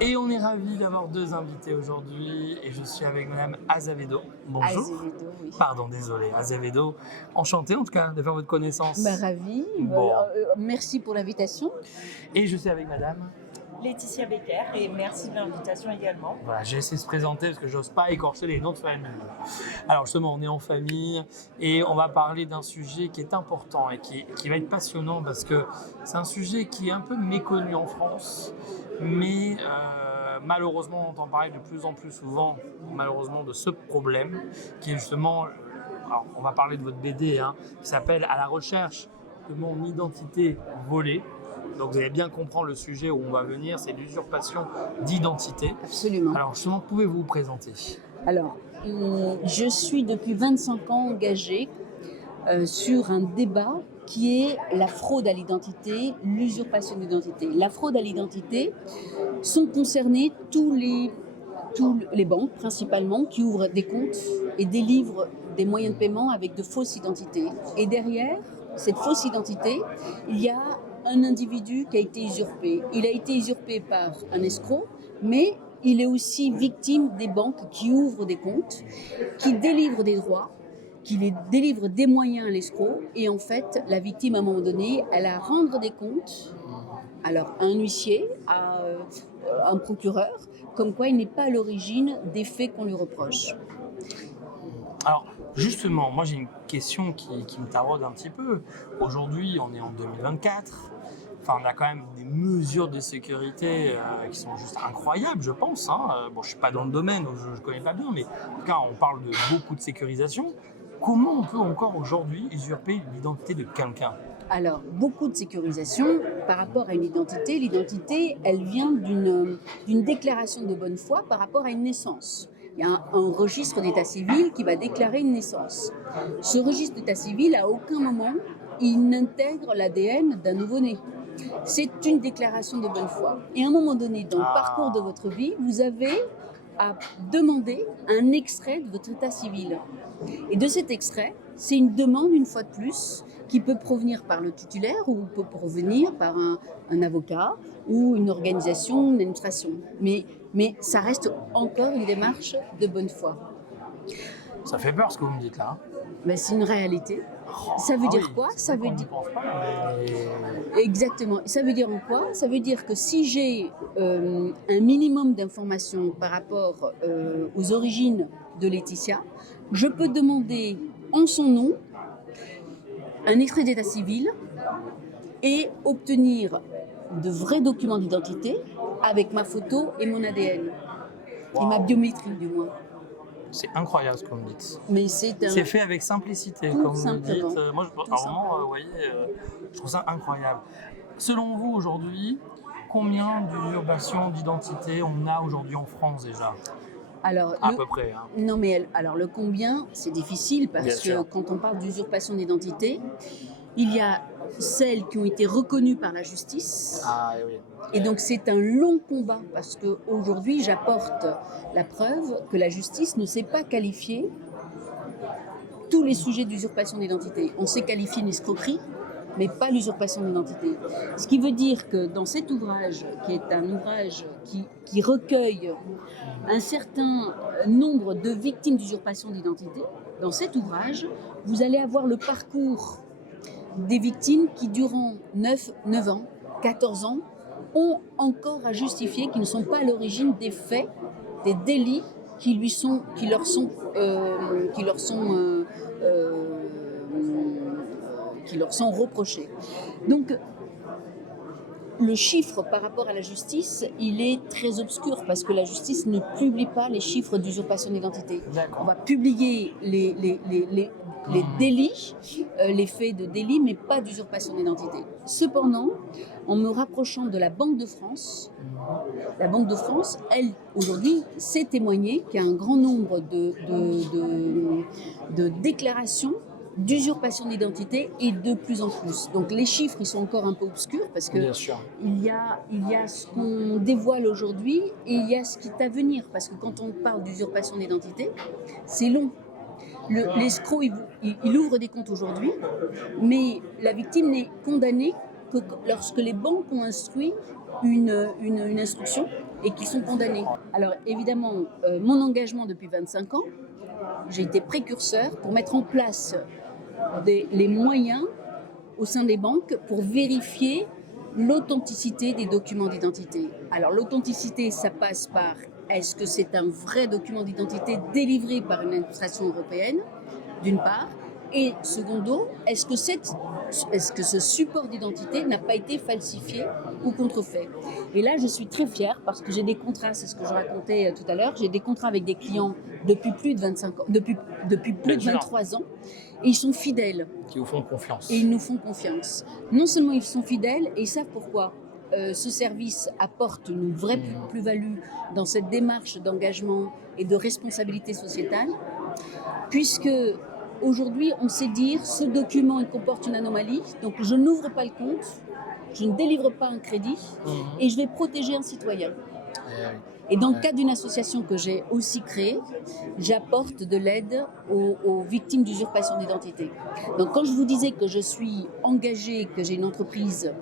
Et on est ravis d'avoir deux invités aujourd'hui et je suis avec Madame Azevedo. Bonjour. Azevedo, oui. Pardon, désolé, Azevedo. Enchanté en tout cas de faire votre connaissance. Ravi. Bon. Merci pour l'invitation. Et je suis avec Madame. Laetitia Becker et merci de l'invitation également. Voilà, j'ai essayé de se présenter parce que j'ose pas écorcher les noms de famille. Alors justement, on est en famille et on va parler d'un sujet qui est important et qui va être passionnant parce que c'est un sujet qui est un peu méconnu en France, mais malheureusement on entend parler de plus en plus souvent, malheureusement, de ce problème qui est justement, alors on va parler de votre BD, qui s'appelle À la recherche de mon identité volée. Donc vous allez bien comprendre le sujet où on va venir, c'est l'usurpation d'identité. Absolument. Alors justement, pouvez-vous vous présenter? Alors, je suis depuis 25 ans engagée sur un débat qui est la fraude à l'identité, l'usurpation d'identité. La fraude à l'identité sont concernés tous les banques principalement qui ouvrent des comptes et délivrent des moyens de paiement avec de fausses identités. Et derrière cette fausse identité, il y a un individu qui a été usurpé. Il a été usurpé par un escroc, mais il est aussi victime des banques qui ouvrent des comptes, qui délivrent des droits, qui délivrent des moyens à l'escroc. Et en fait, la victime, à un moment donné, elle a à rendre des comptes alors, à un huissier, à un procureur, comme quoi il n'est pas à l'origine des faits qu'on lui reproche. Alors, justement, moi j'ai une question qui me taraude un petit peu. Aujourd'hui, on est en 2024. Enfin, on a quand même des mesures de sécurité qui sont juste incroyables, je pense. Bon, je ne suis pas dans le domaine, donc je ne connais pas bien, mais en tout cas, on parle de beaucoup de sécurisation. Comment on peut encore aujourd'hui usurper l'identité de quelqu'un? Alors, beaucoup de sécurisation par rapport à une identité. L'identité, elle vient d'une déclaration de bonne foi par rapport à une naissance. Il y a un registre d'état civil qui va déclarer une naissance. Ce registre d'état civil, à aucun moment, il n'intègre l'ADN d'un nouveau-né. C'est une déclaration de bonne foi. Et à un moment donné, dans le parcours de votre vie, vous avez à demander un extrait de votre état civil. Et de cet extrait, c'est une demande, une fois de plus, qui peut provenir par le titulaire ou peut provenir par un avocat ou une organisation, une administration. Mais ça reste encore une démarche de bonne foi. Ça fait peur ce que vous me dites là. Ben, c'est une réalité. Ça veut dire quoi? Ça veut dire... Exactement. Ça veut dire en quoi? Ça veut dire que si j'ai un minimum d'informations par rapport aux origines de Laetitia, je peux demander en son nom un extrait d'état civil et obtenir de vrais documents d'identité avec ma photo et mon ADN. Et ma biométrie du moins. C'est incroyable ce que vous me dites. Mais c'est fait avec simplicité, tout comme vous me dites. simplement. Moi, vous voyez, je trouve ça incroyable. Selon vous, aujourd'hui, combien d'usurpations d'identité on a aujourd'hui en France déjà? Alors, à peu près. Non, mais alors le combien, c'est difficile parce Bien que sûr. quand on parle d'usurpation d'identité, il y a celles qui ont été reconnues par la justice. Ah oui. Et donc c'est un long combat parce qu'aujourd'hui j'apporte la preuve que la justice ne sait pas qualifier tous les sujets d'usurpation d'identité. On sait qualifier une escroquerie, mais pas l'usurpation d'identité. Ce qui veut dire que dans cet ouvrage, qui est un ouvrage qui recueille un certain nombre de victimes d'usurpation d'identité, dans cet ouvrage, vous allez avoir le parcours des victimes qui, durant 9 ans, 14 ans, ont encore à justifier qu'ils ne sont pas à l'origine des faits, des délits qui leur sont reprochés. Donc, le chiffre par rapport à la justice, il est très obscur parce que la justice ne publie pas les chiffres d'usurpation d'identité. On va publier les délits, les faits de délit, mais pas d'usurpation d'identité. Cependant, en me rapprochant de la Banque de France, elle, aujourd'hui, sait témoigner qu'il y a un grand nombre de déclarations d'usurpation d'identité et de plus en plus. Donc les chiffres, ils sont encore un peu obscurs parce que il y a ce qu'on dévoile aujourd'hui et il y a ce qui est à venir. Parce que quand on parle d'usurpation d'identité, c'est long. L'escroc, il ouvre des comptes aujourd'hui, mais la victime n'est condamnée que lorsque les banques ont instruit une instruction et qui sont condamnés. Alors évidemment, mon engagement depuis 25 ans, j'ai été précurseur pour mettre en place les moyens au sein des banques pour vérifier l'authenticité des documents d'identité. Alors l'authenticité, ça passe par est-ce que c'est un vrai document d'identité délivré par une administration européenne, d'une part, et secondo, est-ce que ce support d'identité n'a pas été falsifié ou contrefait? Et là, je suis très fière parce que j'ai des contrats, c'est ce que je racontais tout à l'heure, j'ai des contrats avec des clients depuis plus de 25 ans, depuis plus de 23 ans, et ils sont fidèles. Qui vous font confiance. Et ils nous font confiance. Non seulement ils sont fidèles, et ils savent pourquoi. Ce service apporte une vraie plus-value dans cette démarche d'engagement et de responsabilité sociétale, puisque aujourd'hui, on sait dire ce document il comporte une anomalie, donc je n'ouvre pas le compte, je ne délivre pas un crédit et je vais protéger un citoyen. Et dans le cadre d'une association que j'ai aussi créée, j'apporte de l'aide aux victimes d'usurpation d'identité. Donc quand je vous disais que je suis engagée, que j'ai une entreprise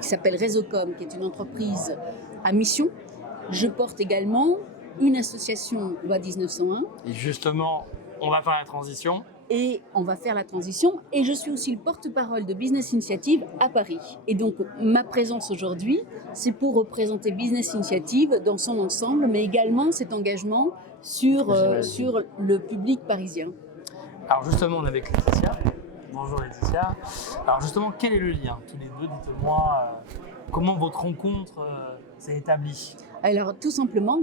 qui s'appelle Réseaucom, qui est une entreprise à mission, je porte également une association loi 1901. Et justement, on va faire la transition. Et on va faire la transition. Et je suis aussi le porte-parole de Business Initiative à Paris. Et donc, ma présence aujourd'hui, c'est pour représenter Business Initiative dans son ensemble, mais également cet engagement sur le public parisien. Alors justement, on est avec Laetitia. Bonjour Laetitia. Alors justement, quel est le lien? Tous les deux, dites-moi comment votre rencontre s'est établie. Alors, tout simplement,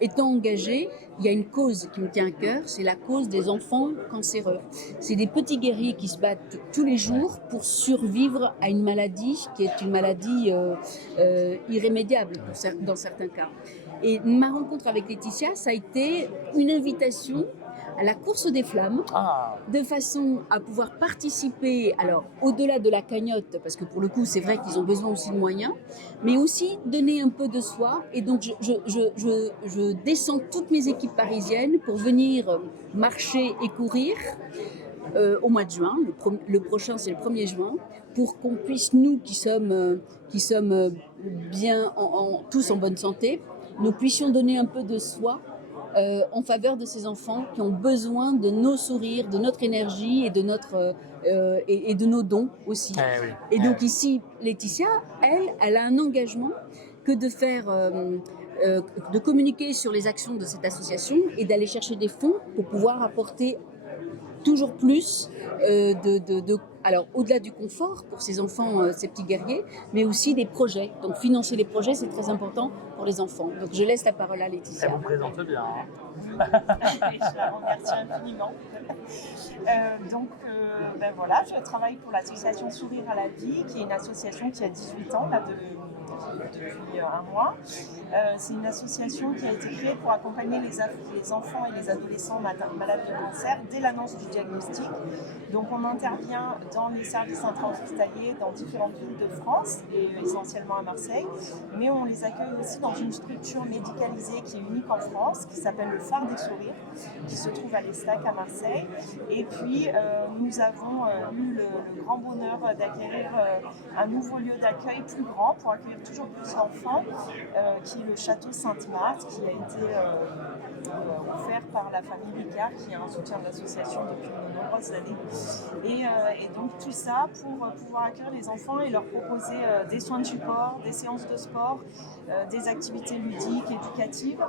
étant engagée, il y a une cause qui me tient à cœur, c'est la cause des enfants cancéreux. C'est des petits guerriers qui se battent tous les jours pour survivre à une maladie qui est une maladie irrémédiable dans certains cas. Et ma rencontre avec Laetitia, ça a été une invitation à la course des flammes, de façon à pouvoir participer, alors au-delà de la cagnotte, parce que pour le coup c'est vrai qu'ils ont besoin aussi de moyens, mais aussi donner un peu de soi. Et donc je descends toutes mes équipes parisiennes pour venir marcher et courir au mois de juin, le prochain c'est le 1er juin, pour qu'on puisse, nous qui sommes bien tous en bonne santé, nous puissions donner un peu de soi en faveur de ces enfants qui ont besoin de nos sourires, de notre énergie et de nos dons aussi. Et donc ici, Laetitia, elle a un engagement que de faire, de communiquer sur les actions de cette association et d'aller chercher des fonds pour pouvoir apporter toujours plus alors au-delà du confort pour ces enfants, ces petits guerriers, mais aussi des projets. Donc financer les projets, c'est très important pour les enfants. Donc je laisse la parole à Laetitia. Elle vous présente bien. Et je la remercie infiniment. Voilà, je travaille pour l'association Sourire à la vie, qui est une association qui a 18 ans là, depuis un mois. C'est une association qui a été créée pour accompagner les enfants et les adolescents malades de cancer dès l'annonce du diagnostic. Donc on intervient dans les services intra-hospitaliers dans différentes villes de France, et essentiellement à Marseille, mais on les accueille aussi dans une structure médicalisée qui est unique en France, qui s'appelle le Phare des Sourires, qui se trouve à l'Estac à Marseille. Et puis nous avons eu le grand bonheur d'acquérir un nouveau lieu d'accueil plus grand pour accueillir toujours plus d'enfants, qui est le Château Sainte-Marthe, qui a été offert par la famille Ricard, qui est un soutien de l'association depuis de nombreuses années. Et donc tout ça pour pouvoir accueillir les enfants et leur proposer des soins de support, des séances de sport, des activités ludiques, éducatives,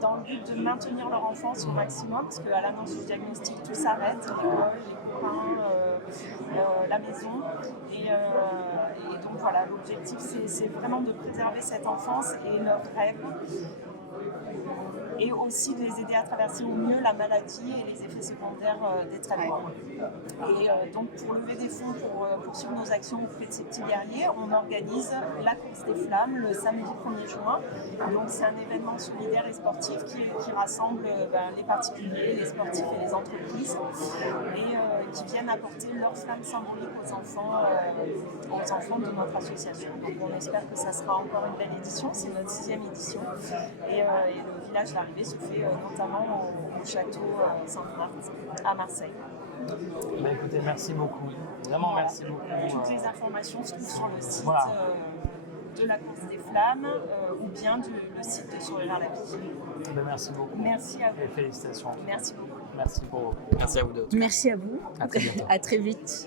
dans le but de maintenir leur enfance au maximum, parce qu'à l'annonce du diagnostic, tout s'arrête, l'école, les copains, la maison. Et donc voilà, l'objectif c'est vraiment de préserver cette enfance et leurs rêves, et aussi de les aider à traverser au mieux la maladie et les effets secondaires des traitements. Et donc pour lever des fonds pour poursuivre nos actions auprès de ces petits guerriers, on organise la course des flammes le samedi 1er juin. Donc c'est un événement solidaire et sportif qui rassemble les particuliers, les sportifs et les entreprises, et qui viennent apporter leurs flammes symboliques aux enfants de notre association. Donc on espère que ça sera encore une belle édition, c'est notre 6e édition. Et le village d'arrivée se fait notamment au château Sainte-Marthe à Marseille. Écoutez, merci beaucoup. Vraiment, merci beaucoup. Toutes les informations se trouvent sur le site. Voilà. de la course des flammes ou bien le site de Sourire à la vie. Merci beaucoup. Merci à vous. Et félicitations. Merci beaucoup. Merci à vous deux. Merci à vous. À très bientôt. À très vite.